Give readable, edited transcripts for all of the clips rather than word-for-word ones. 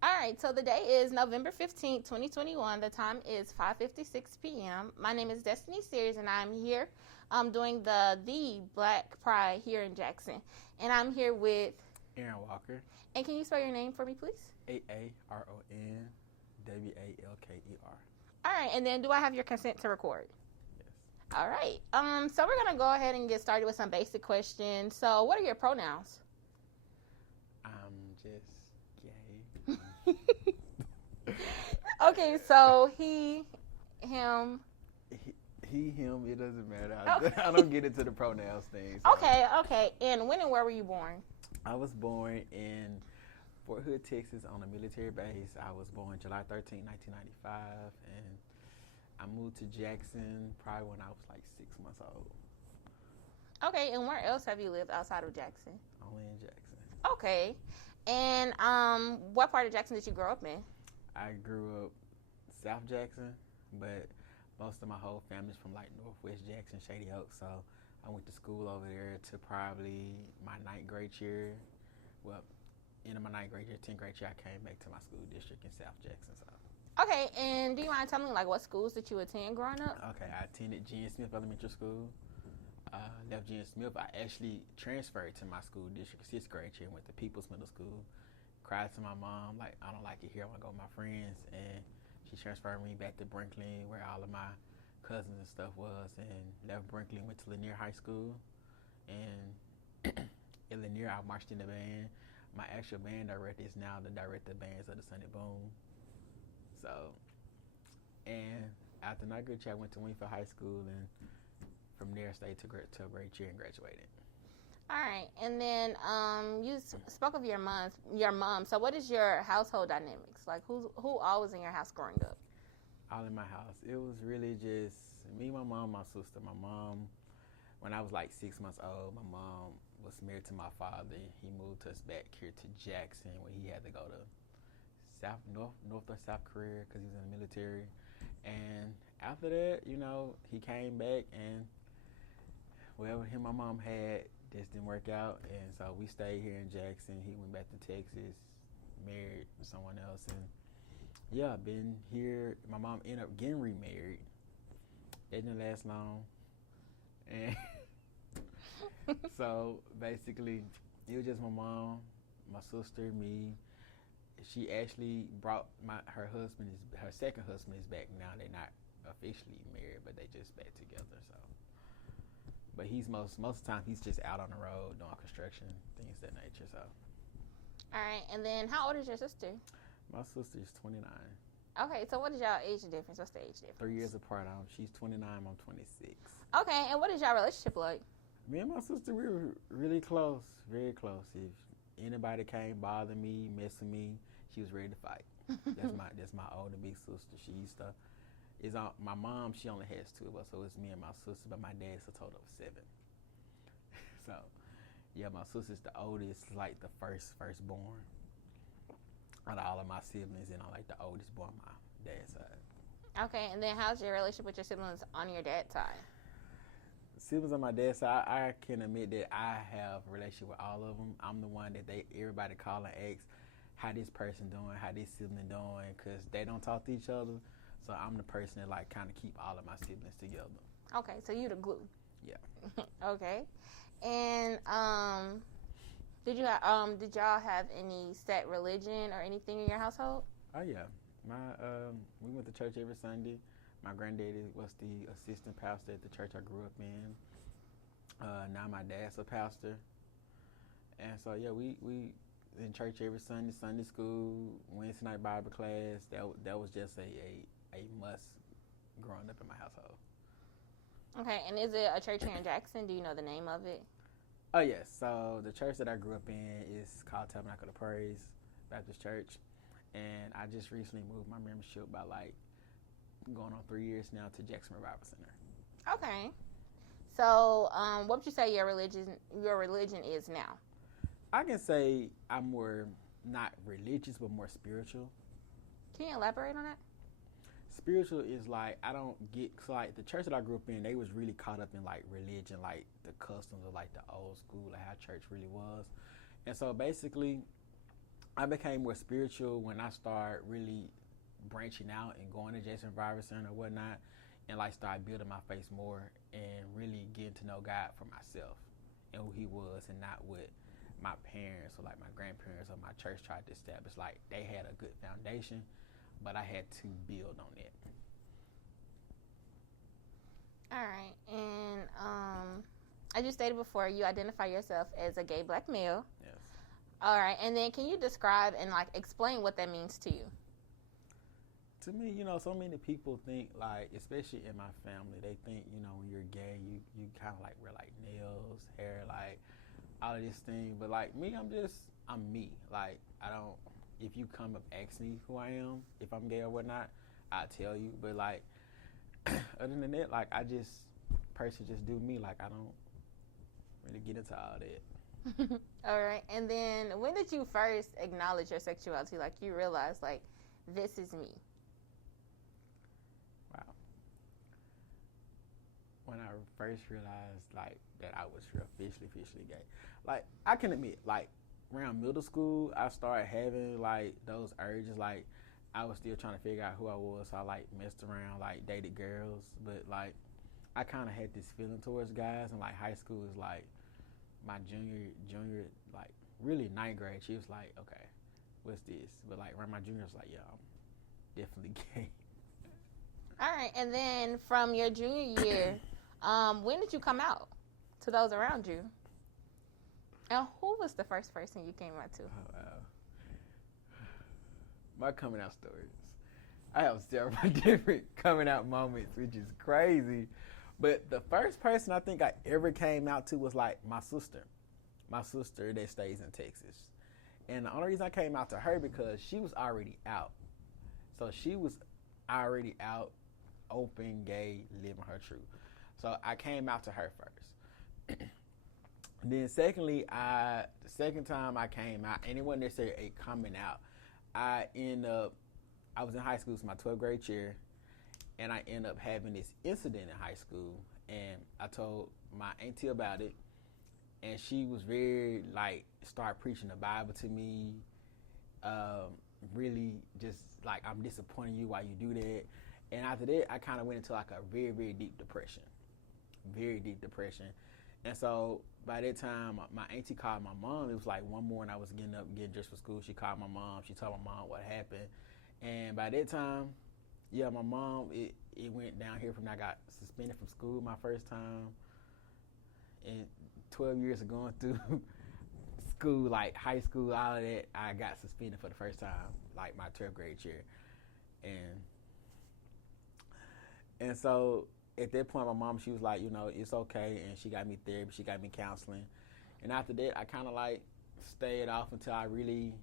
All right, so the day is November 15th, 2021. The time is 5:56 p.m. My name is Destiny Sears, and I'm here doing the Black Pride here in Jackson. And I'm here with Aaron Walker, and can you spell your name for me, please? AARONWALKER. All right, and then do I have your consent to record? Yes. All right. So we're gonna go ahead and get started with some basic questions. So, what are your pronouns? I'm just gay. Okay, so he, him. He, him, it doesn't matter. Okay. I don't get into the pronouns thing. So. Okay. And when and where were you born? I was born in Fort Hood, Texas on a military base. I was born July 13, 1995, and I moved to Jackson probably when I was like 6 months old. Okay, and where else have you lived outside of Jackson? Only in Jackson. Okay. And what part of Jackson did you grow up in? I grew up South Jackson, but most of my whole family's from like Northwest Jackson, Shady Oak. So I went to school over there to probably my 9th grade year. Well, into my 9th grade year, 10th grade year, I came back to my school district in South Jackson. So. Okay, and do you mind telling me like what schools did you attend growing up? Okay, I attended JXN Smith Elementary School. Left JXN Smith. I actually transferred to my school district 6th grade year and went to People's Middle School. Cried to my mom, like, I don't like it here, I want to go with my friends. And she transferred me back to Brinkley, where all of my cousins and stuff was, and left Brinkley and went to Lanier High School. And in Lanier, I marched in the band. My actual band director is now the director of bands of the Sunday Boom. So, and after 9th grade year, I went to Wingfield High School, and from there, stayed to grade year and graduated. All right, and then you spoke of your mom. So, what is your household dynamics? Like, who all was in your house growing up? All in my house. It was really just me, my mom, my sister. My mom, when I was like 6 months old, my mom was married to my father. He moved us back here to Jackson, where he had to go to North or South Korea because he was in the military. And after that, he came back, and whatever him and my mom had just didn't work out, and so we stayed here in Jackson. He went back to Texas, married someone else, and yeah, I've been here. My mom ended up getting remarried. It didn't last long, and so basically it was just my mom, my sister, me. She actually brought her second husband is back now. They're not officially married, but they just back together. So, but he's most of the time he's just out on the road doing construction, things of that nature. So, all right, and then how old is your sister? My sister is 29. Okay, so what is y'all age difference? What's the age difference? 3 years apart. She's 29. I'm 26. Okay, and what is y'all relationship like? Me and my sister, we were really close, very close. If anybody came bother me, mess with me, she was ready to fight. That's my older big sister. She used to. My mom, she only has 2 of us, so it's me and my sister. But my dad's a total of 7. So, yeah, my sister's the oldest, like the firstborn out of all of my siblings, and I'm like the oldest boy on my dad's side. Okay, and then how's your relationship with your siblings on your dad's side? Siblings on my dad's side, I can admit that I have a relationship with all of them. I'm the one that everybody call and ask how this person doing, how this sibling doing, because they don't talk to each other. So I'm the person that like kind of keep all of my siblings together. Okay, so you the glue. Yeah. Okay, and did y'all have any set religion or anything in your household? Oh yeah, we went to church every Sunday. My granddaddy was the assistant pastor at the church I grew up in. Now my dad's a pastor, and so yeah, we in church every Sunday, Sunday school, Wednesday night Bible class. That was just a must growing up in my household. Okay, and is it a church here in Jackson? Do you know the name of it? Oh yes, so the church that I grew up in is called Tabernacle of Praise Baptist Church, and I just recently moved my membership by like going on 3 years now to Jackson Revival Center. Okay, so what would you say your religion is now? I can say I'm more not religious but more spiritual. Can you elaborate on that? Spiritual is like I don't get like the church that I grew up in. They was really caught up in like religion, like the customs of like the old school, like how church really was. And so basically, I became more spiritual when I started really branching out and going to Jason Revival Center or whatnot, and like start building my faith more and really getting to know God for myself and who He was, and not what my parents or like my grandparents or my church tried to establish. Like they had a good foundation, but I had to build on it. All right, and as you stated before, you identify yourself as a gay black male. Yes. All right, and then can you describe and like explain what that means to you? To me, so many people think, like, especially in my family, they think, when you're gay, you kind of like wear like nails, hair, like all of this thing. But like me, I'm me. Like I don't. If you come up ask me who I am, if I'm gay or whatnot, I'll tell you. But like other than that, like I just do me. Like I don't really get into all that. All right, and then when did you first acknowledge your sexuality? Like you realized, like, this is me. Wow. When I first realized like that I was officially gay, like I can admit, like around middle school, I started having like those urges. Like I was still trying to figure out who I was. So I like messed around, like dated girls, but like I kind of had this feeling towards guys. And like high school is like my junior, like really ninth grade. She was like, okay, what's this? But like around my junior, I was like, yeah, I'm definitely gay. All right, and then from your junior year, when did you come out to those around you? And who was the first person you came out to? Oh, wow. My coming out stories. I have several different coming out moments, which is crazy. But the first person I think I ever came out to was like my sister. My sister that stays in Texas. And the only reason I came out to her because she was already out. So she was already out, open, gay, living her truth. So I came out to her first. Then secondly, the second time I came out, and it wasn't necessarily a coming out, I was in high school, it was my 12th grade year, and I ended up having this incident in high school, and I told my auntie about it, and she was very, like, started preaching the Bible to me, really just, like, I'm disappointing you while you do that, and after that, I kind of went into, like, a very, very deep depression, and so by that time, my auntie called my mom. It was like one morning I was getting up, getting dressed for school. She called my mom. She told my mom what happened. And by that time, yeah, my mom, it went down here from there. I got suspended from school my first time. And 12 years of going through school, like high school, all of that, I got suspended for the first time, like my 12th grade year. And so at that point, my mom, she was like, it's okay. And she got me therapy. She got me counseling. And after that, I kind of like stayed off until I really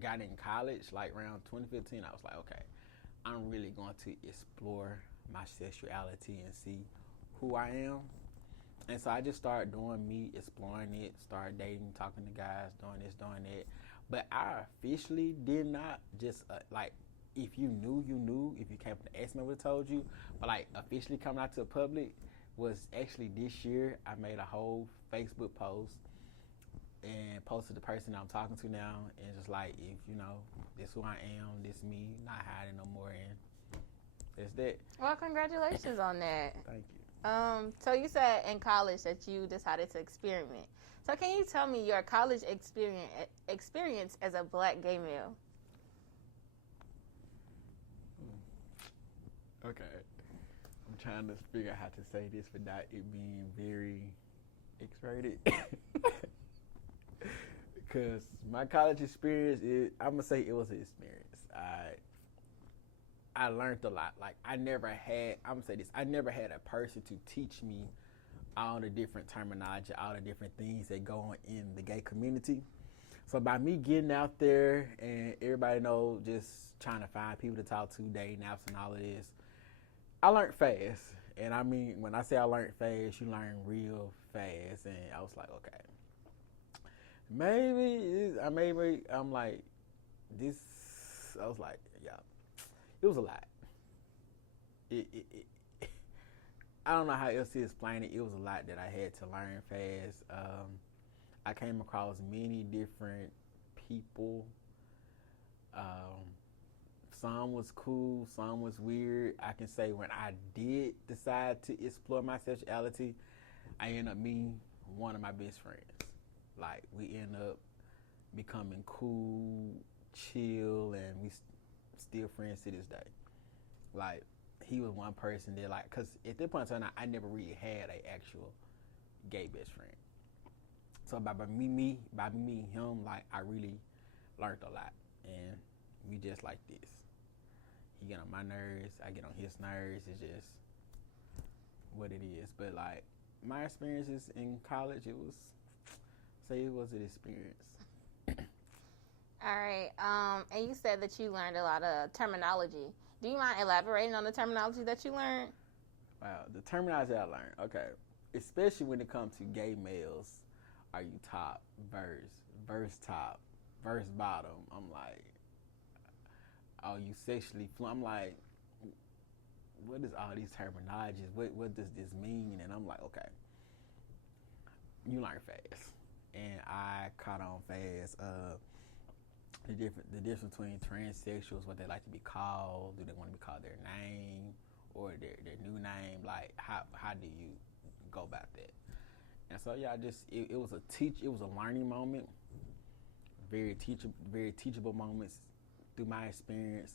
got in college. Like around 2015, I was like, okay, I'm really going to explore my sexuality and see who I am. And so I just started doing me, exploring it, started dating, talking to guys, doing this, doing that. But I officially did not just like, if you knew, you knew. If you came from the X-Men, I would have told you. But like officially coming out to the public was actually this year. I made a whole Facebook post and posted the person I'm talking to now, and just like, if this who I am, this me, not hiding no more, and that's that. Well, congratulations on that. Thank you. So you said in college that you decided to experiment. So can you tell me your college experience as a black gay male? Okay. I'm trying to figure out how to say this without it being very X-rated. Because my college experience, I'm going to say it was an experience. I learned a lot. Like, I never had a person to teach me all the different terminology, all the different things that go on in the gay community. So by me getting out there and everybody know, just trying to find people to talk to, dating apps and all of this, I learned fast. And I mean, when I say I learned fast, you learn real fast. And I was like, okay, maybe I'm like, this, I was like, yeah, it was a lot. I don't know how else to explain it. It was a lot that I had to learn fast. I came across many different people Some was cool, some was weird. I can say when I did decide to explore my sexuality, I ended up meeting one of my best friends. Like, we end up becoming cool, chill, and we still friends to this day. Like, he was one person that, like, because at that point in time, I never really had an actual gay best friend. So by me meeting him, like, I really learned a lot, and we just like this. He get on my nerves, I get on his nerves. It's just what it is. But like my experiences in college, it was an experience. All right. And you said that you learned a lot of terminology. Do you mind elaborating on the terminology that you learned? Wow, the terminology I learned. Okay, especially when it comes to gay males. Are you top, verse top, verse bottom? I'm like, oh, you sexually fluent. I'm like, what is all these terminologies? What does this mean? And I'm like, okay, you learn fast, and I caught on fast. The difference between transsexuals, what they like to be called. Do they want to be called their name or their new name? Like, how do you go about that? And so yeah, it was a learning moment. Very teachable moments through my experience.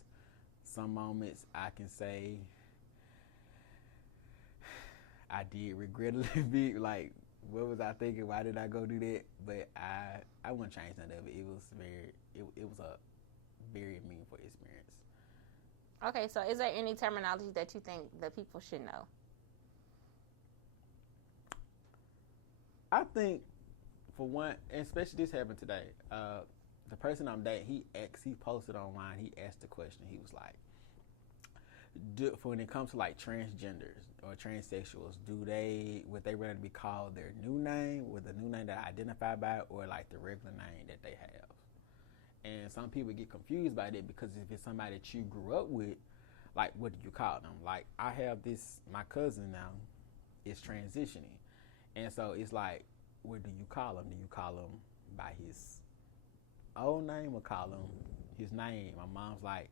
Some moments I can say I did regret a little bit. Like, what was I thinking? Why did I go do that? But I wouldn't change none of it. It was a very meaningful experience. Okay, so is there any terminology that you think that people should know? I think, for one, and especially this happened today, the person I'm dating, he posted online, he asked the question, he was like, for when it comes to like transgenders or transsexuals, would they rather be called their new name, with the new name that I identify by, or like the regular name that they have? And some people get confused by that, because if it's somebody that you grew up with, like, what do you call them? Like, I have my cousin now is transitioning. And so it's like, what do you call him? Do you call him by his old name or call him his name? My mom's like,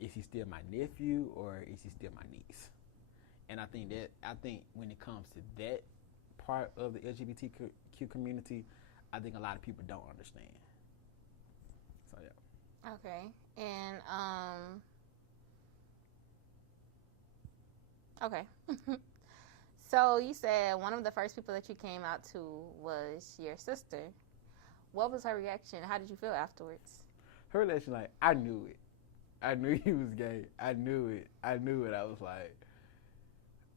is he still my nephew or is he still my niece? And I think when it comes to that part of the LGBTQ community, I think a lot of people don't understand. So yeah. Okay. And okay. So you said one of the first people that you came out to was your sister. What was her reaction? How did you feel afterwards? Her reaction, like, I knew it. I knew he was gay. I knew it. I was like,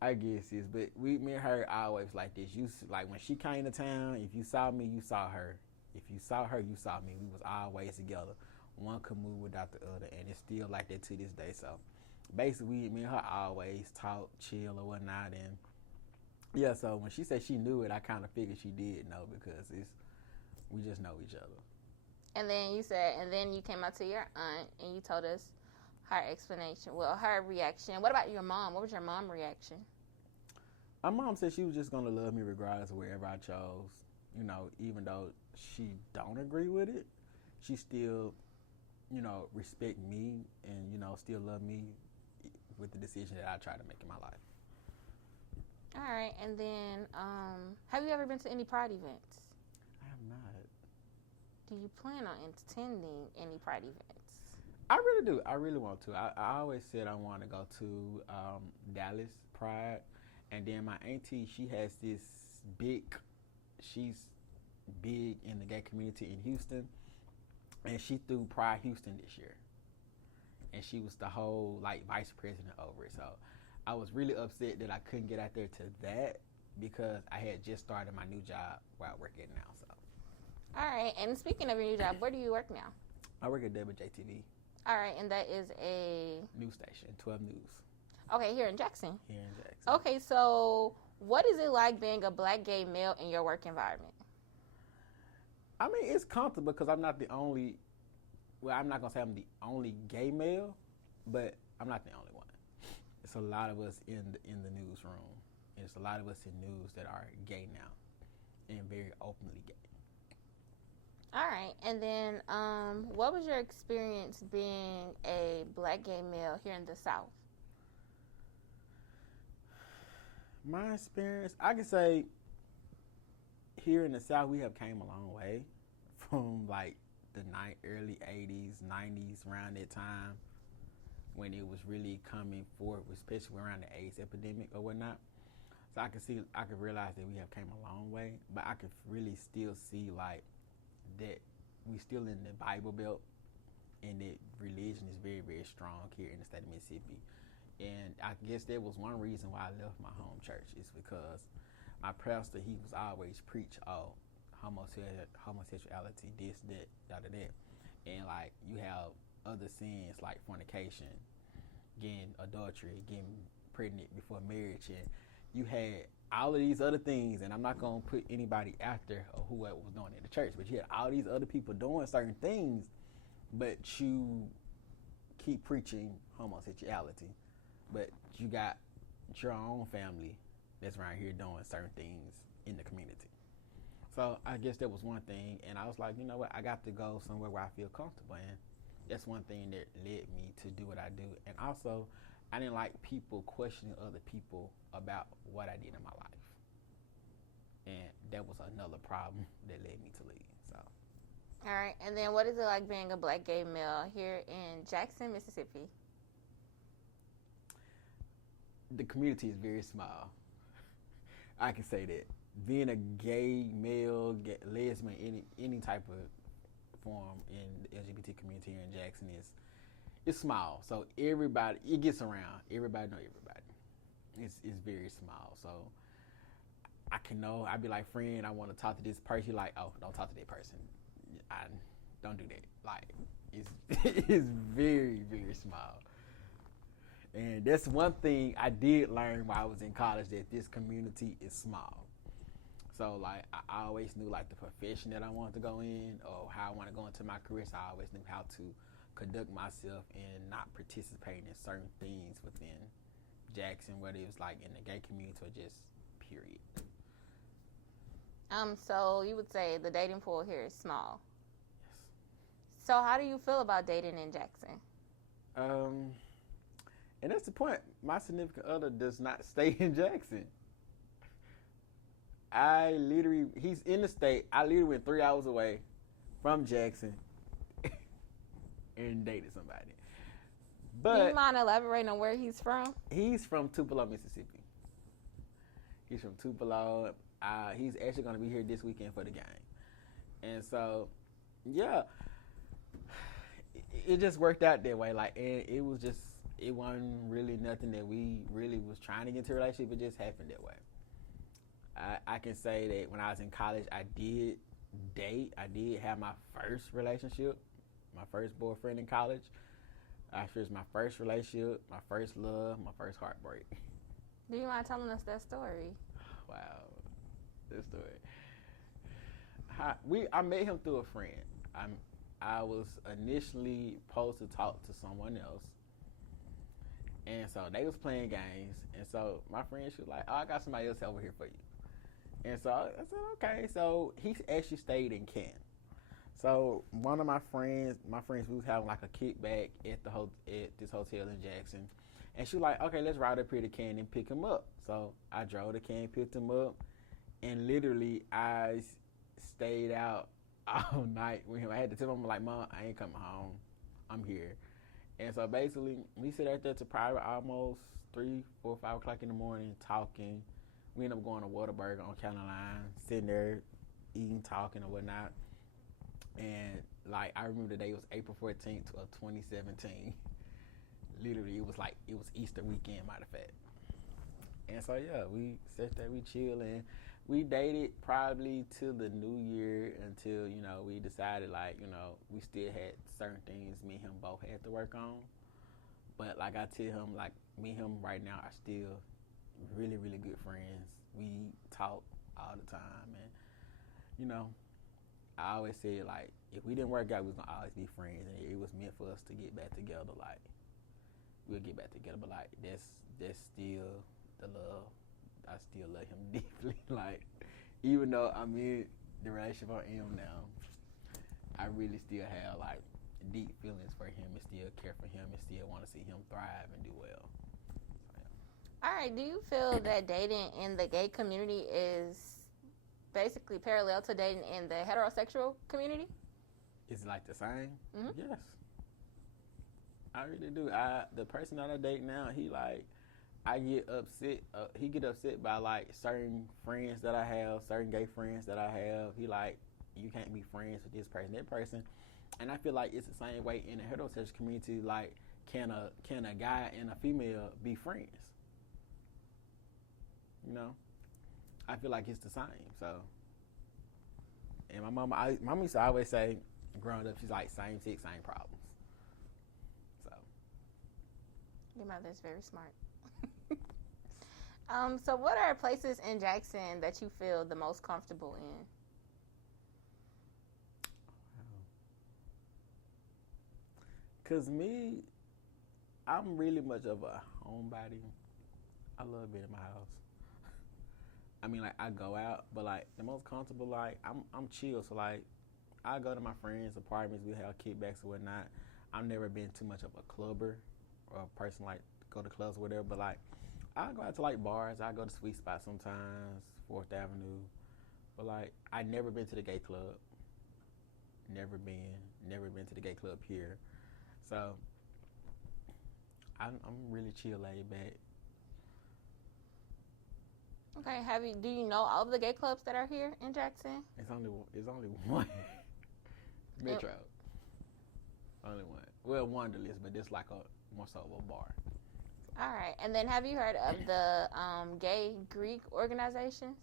I guess this. But me and her always like this. Like, when she came to town, if you saw me, you saw her. If you saw her, you saw me. We was always together. One could move without the other, and it's still like that to this day. So basically, me and her always talk, chill, or whatnot, and yeah, so when she said she knew it, I kind of figured she did know, because we just know each other. And then you said, and then you came out to your aunt and you told us her explanation, her reaction. What about your mom? What was your mom's reaction? My mom said she was just going to love me regardless of wherever I chose. You know, even though she don't agree with it, she still, respect me and, still love me with the decision that I try to make in my life. All right, and then have you ever been to any Pride events? I have not. Do you plan on attending any Pride events? I really do. I really want to. I always said I want to go to Dallas Pride, and then my auntie, she's big in the gay community in Houston, and she threw Pride Houston this year, and she was the whole vice president over it. So I was really upset that I couldn't get out there to that, because I had just started my new job where I work at now. So. All right, and speaking of your new job, where do you work now? I work at WJTV. All right, and that is a news station, 12 News. Okay, here in Jackson. Here in Jackson. Okay, so what is it like being a black gay male in your work environment? I mean, it's comfortable because I'm not the only. Well, I'm not gonna say I'm the only gay male, but I'm not the only one. It's a lot of us in the newsroom. And it's a lot of us in news that are gay now, and very openly gay. All right. And then, what was your experience being a black gay male here in the South? My experience, I can say, here in the South, we have came a long way from like the early 80s, 90s, around that time when it was really coming forward, especially around the AIDS epidemic or whatnot. So I could realize that we have came a long way, but I could really still see like that we still in the Bible Belt, and that religion is very, very strong here in the state of Mississippi. And I guess that was one reason why I left my home church, is because my pastor, he was always preach, homosexuality, this, that, that. And like you have other sins like fornication, getting adultery, getting pregnant before marriage, and you had all of these other things, and I'm not going to put anybody after or whoever was doing it in the church, but you had all these other people doing certain things, but you keep preaching homosexuality, but you got your own family that's around here doing certain things in the community. So I guess that was one thing, and I was like, you know what, I got to go somewhere where I feel comfortable, and that's one thing that led me to do what I do. And also, I didn't like people questioning other people about what I did in my life. And that was another problem that led me to leave. So. All right. And then what is it like being a black gay male here in Jackson, Mississippi? The community is very small. I can say that. Being a gay male, lesbian, any type of form in the LGBT community here in Jackson it's small. So everybody, it gets around. Everybody know everybody. It's very small. So I'd be like, friend, I want to talk to this person. You're like, oh, don't talk to that person. I don't do that. Like, it's very, very small. And that's one thing I did learn while I was in college, that this community is small. So like I always knew like the profession that I wanted to go in, or how I want to go into my career. So I always knew how to conduct myself and not participate in certain things within Jackson, whether it was like in the gay community or just period. So you would say the dating pool here is small. Yes. So how do you feel about dating in Jackson? And that's the point. My significant other does not stay in Jackson. He's in the state. I literally went 3 hours away from Jackson and dated somebody. But do you mind elaborating on where he's from? He's from Tupelo, Mississippi. He's from Tupelo. He's actually going to be here this weekend for the game. And so, yeah, it just worked out that way. Like, and it wasn't really nothing that we really was trying to get into a relationship. It just happened that way. I can say that when I was in college, I did date. I did have my first relationship, my first boyfriend in college. Actually, it was my first relationship, my first love, my first heartbreak. Do you mind telling us that story? Wow, that story. I met him through a friend. I was initially supposed to talk to someone else, and so they was playing games, and so my friend, she was like, "Oh, I got somebody else over here for you." And so I said, okay. So he actually stayed in Canton. So one of my friends, we was having like a kickback at this hotel in Jackson, and she was like, okay, let's ride up here to Canton and pick him up. So I drove to Canton, picked him up, and literally I stayed out all night with him. I had to tell him, like, Mom, I ain't coming home. I'm here. And so basically, we sit out there to probably almost 3, 4, 5 o'clock in the morning talking. We ended up going to Whataburger on County Line, sitting there, eating, talking, or whatnot. And, like, I remember the day, it was April 14th of 2017. Literally, it was Easter weekend, matter of fact. And so, yeah, we sat there, we chilled, and we dated probably till the new year until, we decided, like, we still had certain things me and him both had to work on. But, like I tell him, like, me and him right now are still really, really good friends. We talk all the time, and I always say, like, if we didn't work out, we was gonna always be friends, and it was meant for us to get back together. Like, we'll get back together, but like that's still the love. I still love him deeply. Like, even though I'm in the relationship I am now, I really still have like deep feelings for him and still care for him and still want to see him thrive and do well. All right. Do you feel that dating in the gay community is basically parallel to dating in the heterosexual community? Is it like the same? Mm-hmm. Yes. I really do. The person that I date now, I get upset. He get upset by like certain friends that I have, certain gay friends that I have. He like, you can't be friends with this person, that person. And I feel like it's the same way in the heterosexual community. Like, can a guy and a female be friends? You know, I feel like it's the same. So, and my mama used to always say, growing up, she's like, same sex, same problems. So, your mother's very smart. So what are places in Jackson that you feel the most comfortable in? Cause me, I'm really much of a homebody. I love being in my house. I mean, like, I go out, but like the most comfortable, like I'm chill. So like, I go to my friends' apartments. We have kickbacks or whatnot. I've never been too much of a clubber or a person like go to clubs or whatever. But like, I go out to like bars. I go to Sweet Spot sometimes, 4th Avenue. But like, I never been to the gay club. Never been to the gay club here. So I'm really chill, laid back. Okay, do you know all of the gay clubs that are here in Jackson? It's only one. Metro. Yep. Only one. Well, Wanderlust, but it's like a more so of a bar. All right, and then have you heard of the gay Greek organizations?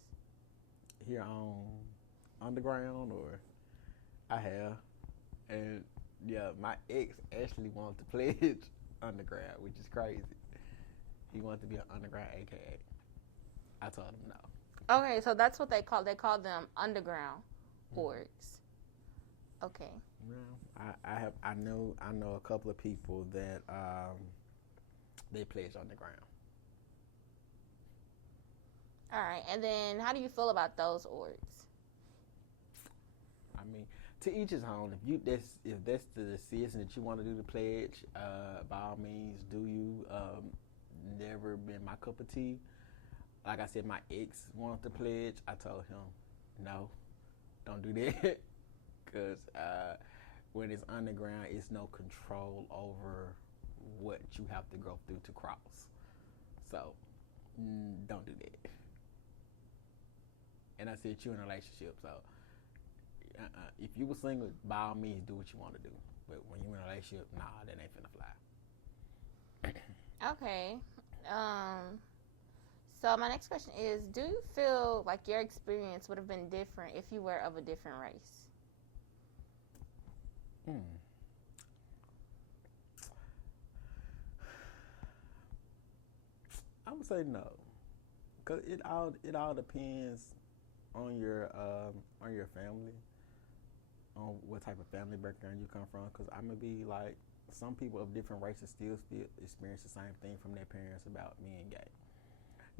Here on Underground, or I have, and yeah, my ex actually wanted to pledge Underground, which is crazy. He wanted to be an Underground AKA. I told him no. Okay, so that's what they call them underground orgs. Okay. Well, I know a couple of people that they pledge Underground. All right, and then how do you feel about those orgs? I mean, to each his own. If that's the decision that you want to do, the pledge, by all means, do you. Never been my cup of tea. Like I said, my ex wanted to pledge. I told him, no, don't do that. Because when it's underground, it's no control over what you have to go through to cross. So, don't do that. And I said, you're in a relationship, so if you were single, by all means, do what you want to do. But when you're in a relationship, nah, that ain't finna fly. Okay. So my next question is, do you feel like your experience would have been different if you were of a different race? I would say no, cause it all depends on your family, on what type of family background you come from. Cause I'm gonna be like, some people of different races still experience the same thing from their parents about being gay.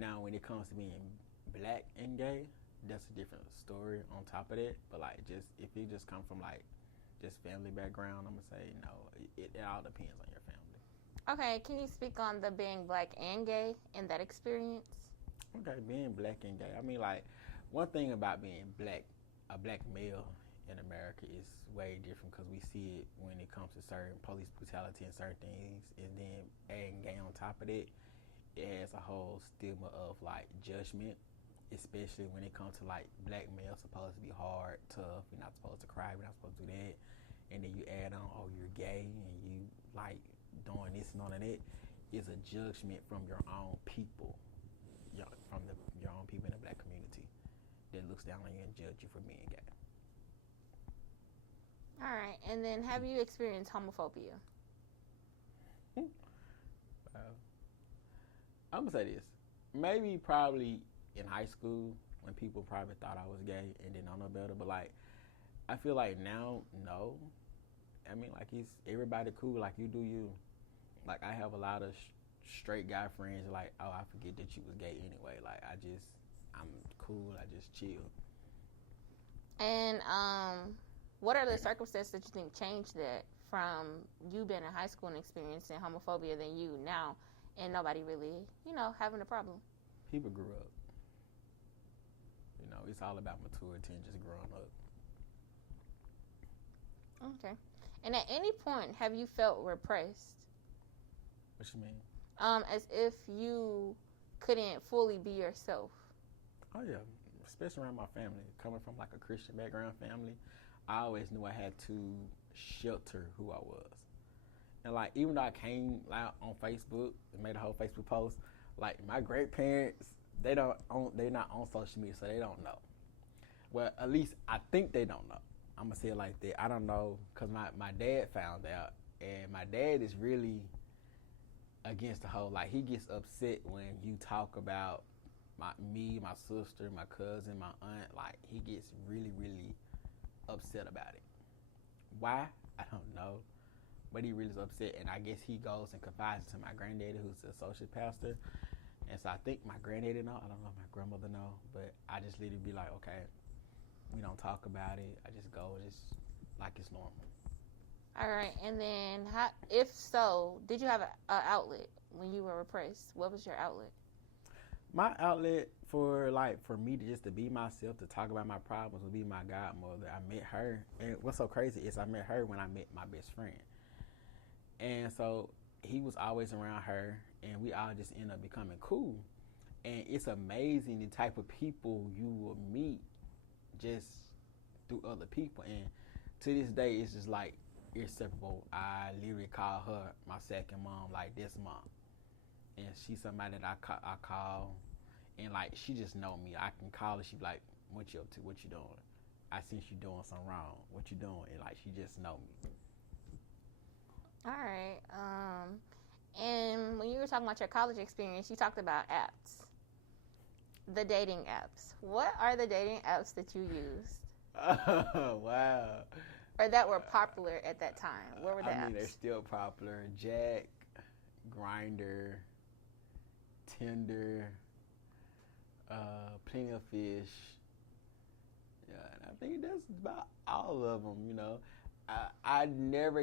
Now, when it comes to being black and gay, that's a different story on top of that. But like, just if you just come from like just family background, I'm gonna say no. It all depends on your family. Okay, can you speak on the being black and gay and that experience? Okay, being black and gay. I mean, like, one thing about being black, a black male in America is way different because we see it when it comes to certain police brutality and certain things, and then adding gay on top of it, it has a whole stigma of like judgment, especially when it comes to like black males supposed to be hard, tough, you're not supposed to cry, we're not supposed to do that, and then you add on, oh, you're gay and you like doing this and all of that, is a judgment from your own people, from your own people in the black community that looks down on you and judge you for being gay. All right, and then have you experienced homophobia? I'm gonna say this. Maybe probably in high school when people probably thought I was gay and didn't know no better. But like, I feel like now, no. I mean, like, everybody cool. Like, you do you. Like, I have a lot of straight guy friends. Like, oh, I forget that you was gay anyway. Like, I'm cool. I just chill. And What are the circumstances that you think changed that from you being in high school and experiencing homophobia than you now and nobody really, having a problem? People grew up. It's all about maturity and just growing up. Okay. And at any point, have you felt repressed? What you mean? As if you couldn't fully be yourself. Oh, yeah. Especially around my family. Coming from like a Christian background family, I always knew I had to shelter who I was. And like, even though I came out on Facebook and made a whole Facebook post, like my great parents, they're not on social media, so they don't know. Well, at least I think they don't know. I'm gonna say it like that. I don't know, cause my dad found out, and my dad is really against the whole, like, he gets upset when you talk about me, my sister, my cousin, my aunt. Like, he gets really, really upset about it. Why? I don't know. But he really is upset, and I guess he goes and confides to my granddaddy, who's the associate pastor. And so I think my granddaddy know. I don't know if my grandmother know, but I just literally be like, okay, we don't talk about it. I just go just like it's normal. All right, and then if so, did you have an outlet when you were repressed? What was your outlet? My outlet for me to just to be myself, to talk about my problems, would be my godmother. I met her, and what's so crazy is I met her when I met my best friend. And so he was always around her, and we all just end up becoming cool. And it's amazing the type of people you will meet just through other people. And to this day, it's just like inseparable. I literally call her my second mom, like this mom. And she's somebody that I call, and like she just know me. I can call her, she be like, what you up to? What you doing? I sense you doing something wrong. What you doing? And like she just know me. All right. And when you were talking about your college experience, you talked about apps, the dating apps. What are the dating apps that you used? Oh, wow. Or that were popular at that time? What were the apps? They're still popular. Jack, Grindr, Tinder, Plenty of Fish. Yeah, and I think that's about all of them, I never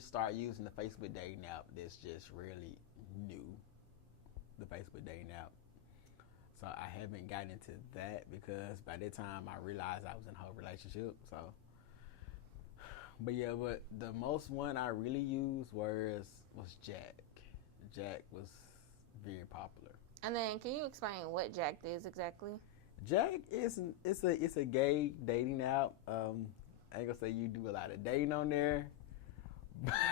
started using the Facebook dating app that's just really new, the Facebook dating app. So I haven't gotten into that because by that time I realized I was in a whole relationship. So, but the most one I really used was Jack. Jack was very popular. And then can you explain what Jack is exactly? Jack it's a gay dating app. I ain't gonna say you do a lot of dating on there,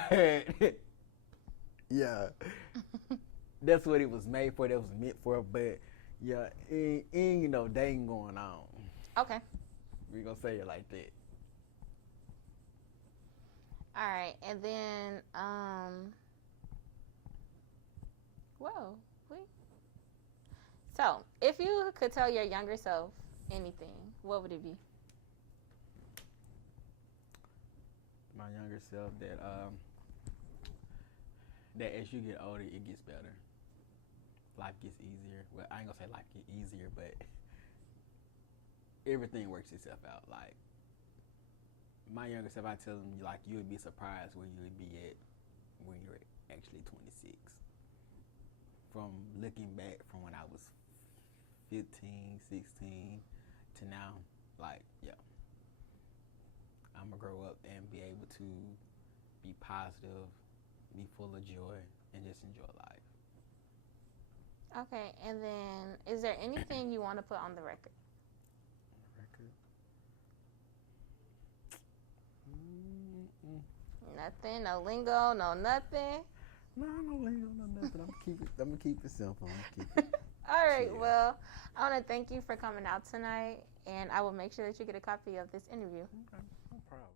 but yeah, that's what it was made for. That was meant for. But yeah, ain't dating going on. Okay. We gonna say it like that. All right, and then whoa, wait. So, if you could tell your younger self anything, what would it be? My younger self that as you get older, it gets better. Life gets easier. Well, I ain't gonna say life gets easier, but everything works itself out. Like my younger self, I tell them like you would be surprised where you would be at when you're actually 26. From looking back from when I was 15, 16 to now, like yeah. I'm going to grow up and be able to be positive, be full of joy, and just enjoy life. Okay, and then is there anything you want to put on the record? Nothing, no lingo, no nothing? No lingo, no nothing. I'm going to keep it simple. All right, well, I want to thank you for coming out tonight, and I will make sure that you get a copy of this interview. Okay. No problem.